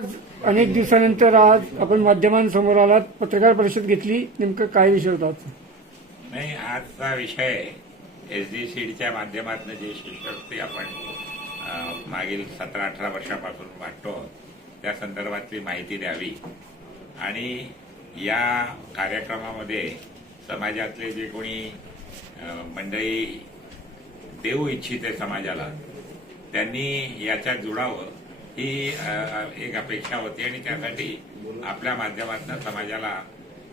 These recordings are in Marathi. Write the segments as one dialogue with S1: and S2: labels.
S1: आज अनेक दिवसानंतर आज आपण माध्यमांसमोर आलात. पत्रकार परिषद घेतली. नेमकं काय विषय होता
S2: नाही आजचा विषय एस डी सीडच्या माध्यमातून जे शिष्यवृत्ती आपण मागील सतरा अठरा वर्षापासून वाटतो त्या संदर्भातली माहिती द्यावी. आणि या कार्यक्रमामध्ये समाजातले जे कोणी मंडळी देऊ इच्छिते समाजाला त्यांनी याच्यात जुडावं ही एक अपेक्षा होती आणि त्यासाठी आपल्या माध्यमातून समाजाला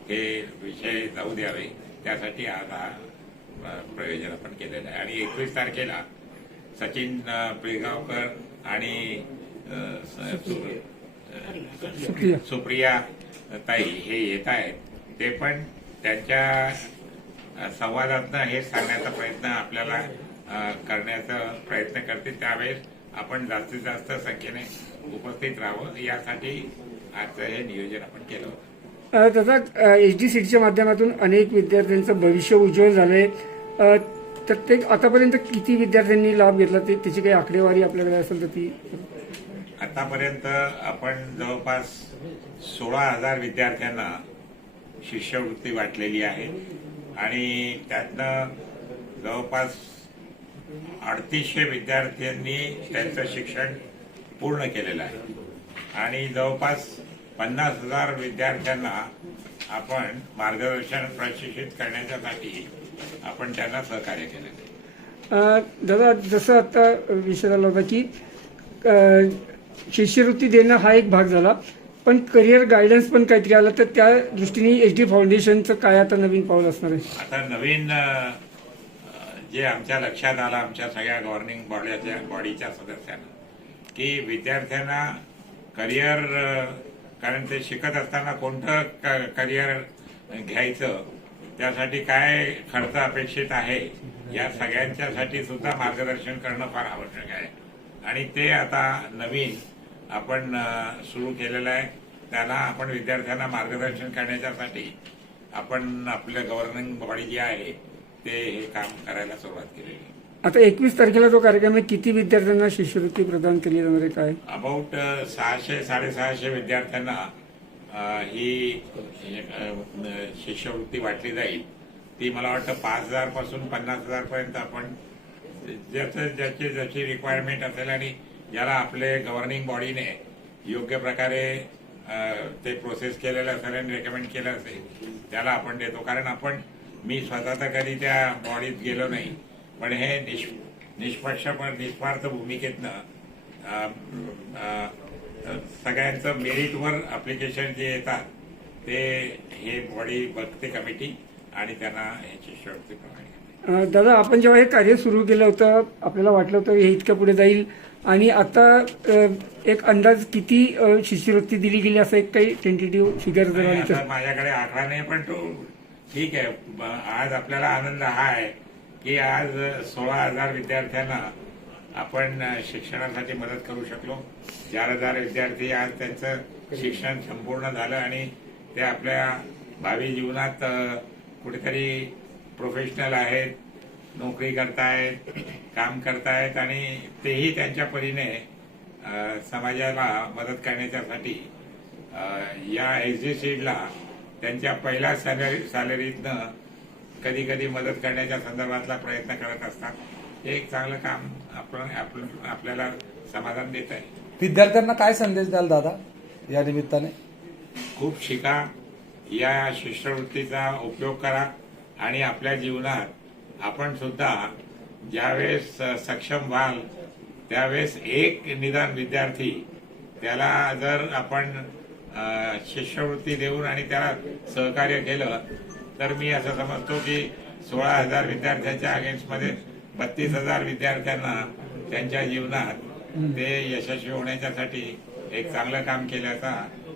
S2: हे विषय जाऊ द्यावे त्यासाठी आज हा प्रयोजन आपण केलेलं आहे. आणि एकवीस तारखेला सचिन पिळगावकर आणि
S1: सुप्रिया.
S2: ताई हे येत आहेत. ते पण त्यांच्या संवादातनं हे सांगण्याचा प्रयत्न आपल्याला करण्याचा प्रयत्न करते त्यावेळेस आपण जास्तीत जास्त संख्येने उपस्थित राहावं यासाठी आजचं हे नियोजन आपण केलं होतं.
S1: एच डी सीटच्या माध्यमातून अनेक विद्यार्थ्यांचं भविष्य उज्ज्वल झालंय. तर ते आतापर्यंत किती विद्यार्थ्यांनी लाभ घेतला ते त्याची काही आकडेवारी आपल्याकडे असेल तर ती
S2: आतापर्यंत आपण जवळपास सोळा हजार विद्यार्थ्यांना शिष्यवृत्ती वाटलेली आहे. आणि त्यातनं जवळपास अडतीसशे विद्यार्थ्यांनी त्यांचं शिक्षण पूर्ण केलेलं आहे. आणि जवळपास पन्नास हजार विद्यार्थ्यांना आपण मार्गदर्शन प्रशिक्षित करण्याच्यासाठी आपण त्यांना सहकार्य
S1: अ, दादा जसं आता विषय आला होता की शिष्यवृत्ती देणं हा एक भाग झाला पण करिअर गायडन्स पण काहीतरी आलं तर त्या दृष्टीने एच डी फाउंडेशनचं काय आता नवीन पाऊल असणार आहे?
S2: आता नवीन जे आमच्या लक्षात आलं आमच्या सगळ्या गव्हर्निंग बॉडीच्या बॉडीच्या सदस्यांना की विद्यार्थ्यांना करिअर कारण ते शिकत असताना कोणतं क- करिअर घ्यायचं त्यासाठी काय खर्च अपेक्षित आहे या सगळ्यांच्यासाठी सुद्धा मार्गदर्शन करणं फार आवश्यक आहे. आणि ते आता नवीन आपण सुरू केलेलं आहे. त्याला आपण विद्यार्थ्यांना मार्गदर्शन करण्याच्यासाठी आपण आपलं गव्हर्निंग बॉडी जी आहे ते हे काम करायला सुरुवात केलेली.
S1: आता एकवीस तारखेला जो कार्यक्रम आहे. किती विद्यार्थ्यांना शिष्यवृत्ती प्रदान केली जाणार आहे? काय?
S2: अबाउट सहाशे साडेसहाशे विद्यार्थ्यांना अ, ही अ, शिष्यवृत्ती वाटली जाईल. ती मला वाटतं पाच हजारपासून पन्नास हजार पर्यंत आपण ज्याचं ज्याची जशी रिक्वायरमेंट असेल आणि ज्याला आपले गव्हर्निंग बॉडीने योग्य प्रकारे अ, ते प्रोसेस केलेलं असेल आणि रेकमेंड केलं असेल त्याला आपण देतो. कारण आपण मी स्वतः तर कधी त्या बॉडीत गेलो नाही. पण हे निष् निष्पक्ष निस्वार्थ भूमिकेतनं सगळ्यांचं मेरिटवर अप्लिकेशन जे येतात ते हे बॉडी बघते कमिटी आणि त्यांना हे प्रदान करते
S1: अ, दादा आपण जेव्हा हे कार्य सुरू केलं होतं आपल्याला वाटलं होतं हे इतक्या पुढे जाईल. आणि आता एक अंदाज किती शिष्यवृत्ती दिली गेली असं एक काही टेंटेटिव्ह फिगर
S2: माझ्याकडे आकडा नाही पण तो ठीक आहे. आज आपल्याला आनंद हा आहे की आज सोळा हजार विद्यार्थ्यांना आपण शिक्षणासाठी मदत करू शकलो. चार हजार विद्यार्थी आज त्यांचं शिक्षण संपूर्ण झालं आणि ते आपल्या भावी जीवनात कुठेतरी प्रोफेशनल आहेत नोकरी करतायत काम करतायत आणि तेही त्यांच्या परीने समाजाला मदत करण्याच्यासाठी या एस डी सीडला त्यांच्या पहिल्या सॅलरी सॅलरीतनं कधी कधी मदत करण्याच्या संदर्भातला प्रयत्न करत असतात. हे एक चांगलं काम आपण आपल्याला समाधान देत आहे.
S3: विद्यार्थ्यांना काय संदेश द्याल दादा या निमित्ताने?
S2: खूप शिका. या शिष्यवृत्तीचा उपयोग करा आणि आपल्या जीवनात आपण सुद्धा ज्यावेळेस सक्षम व्हाल त्यावेळेस एक निदान विद्यार्थी त्याला जर आपण शिष्यवृत्ती देऊन आणि त्याला सहकार्य केलं तर मी असं समजतो की सोळा हजार विद्यार्थ्यांच्या अगेन्स्टमध्ये बत्तीस हजार विद्यार्थ्यांना त्यांच्या जीवनात ते यशस्वी होण्याच्यासाठी एक चांगलं काम केल्याचा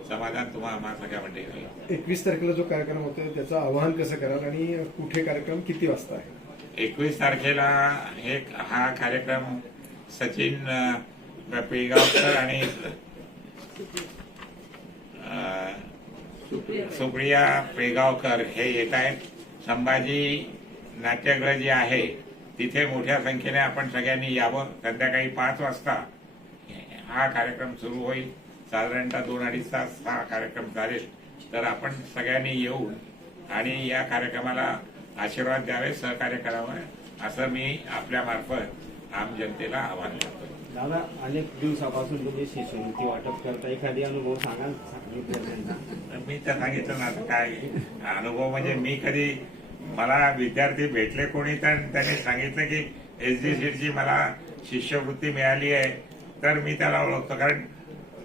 S2: समाधान तुम्हा आम्हा सगळ्यामध्ये होईल
S4: एकवीस तारखेला जो कार्यक्रम होतोय त्याचं आवाहन कसं कराल आणि कुठे कार्यक्रम किती वाजता आहे?
S2: एकवीस तारखेला हे हा कार्यक्रम सचिन पिळगावकर आणि सुप्रिया पेगावकर हे येत आहेत. संभाजी नाट्यगृह जे आहे तिथे मोठ्या संख्येने आपण सगळ्यांनी यावं. संध्याकाळी पाच वाजता हा कार्यक्रम सुरू होईल. साधारणतः दोन अडीच तास हा कार्यक्रम चालेल. तर आपण सगळ्यांनी येऊन आणि या कार्यक्रमाला आशीर्वाद द्यावे सहकार्य करावं असं मी आपल्यामार्फत आम जनतेला आवाहन करतो
S5: दादा अनेक दिवसापासून तुम्ही शिष्यवृत्ती वाटप करता. एखादी अनुभव सांगा विद्यार्थ्यांचा
S2: मी तर सांगितलं ना काय? अनुभव म्हणजे मी कधी मला विद्यार्थी भेटले कोणी तर त्याने सांगितलं की एस डी सीटची मला शिष्यवृत्ती मिळाली आहे. तर मी त्याला ओळखतो. कारण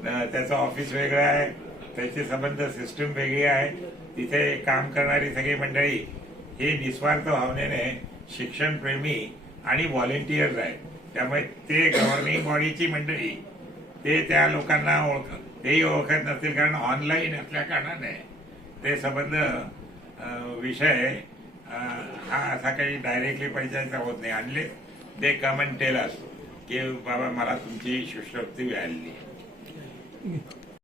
S2: त्याचं ऑफिस वेगळं आहे. त्याचे संबंध सिस्टम वेगळी आहे. तिथे काम करणारी सगळी मंडळी ही निस्वार्थ भावनेने शिक्षणप्रेमी आणि व्हॉलेंटियर्स आहेत. त्यामुळे ते गव्हर्निंग बॉडीची मंडळी ते त्या लोकांना ओळखत तेही ओळखत नसतील कारण ऑनलाईन असल्या कारणाने ते संबंध विषय हा असा काही डायरेक्टली परिचयाचा होत नाही. आणले ते कमेंट टेल असतो की बाबा मला तुमची शिष्यवृत्ती मिळाली आहे.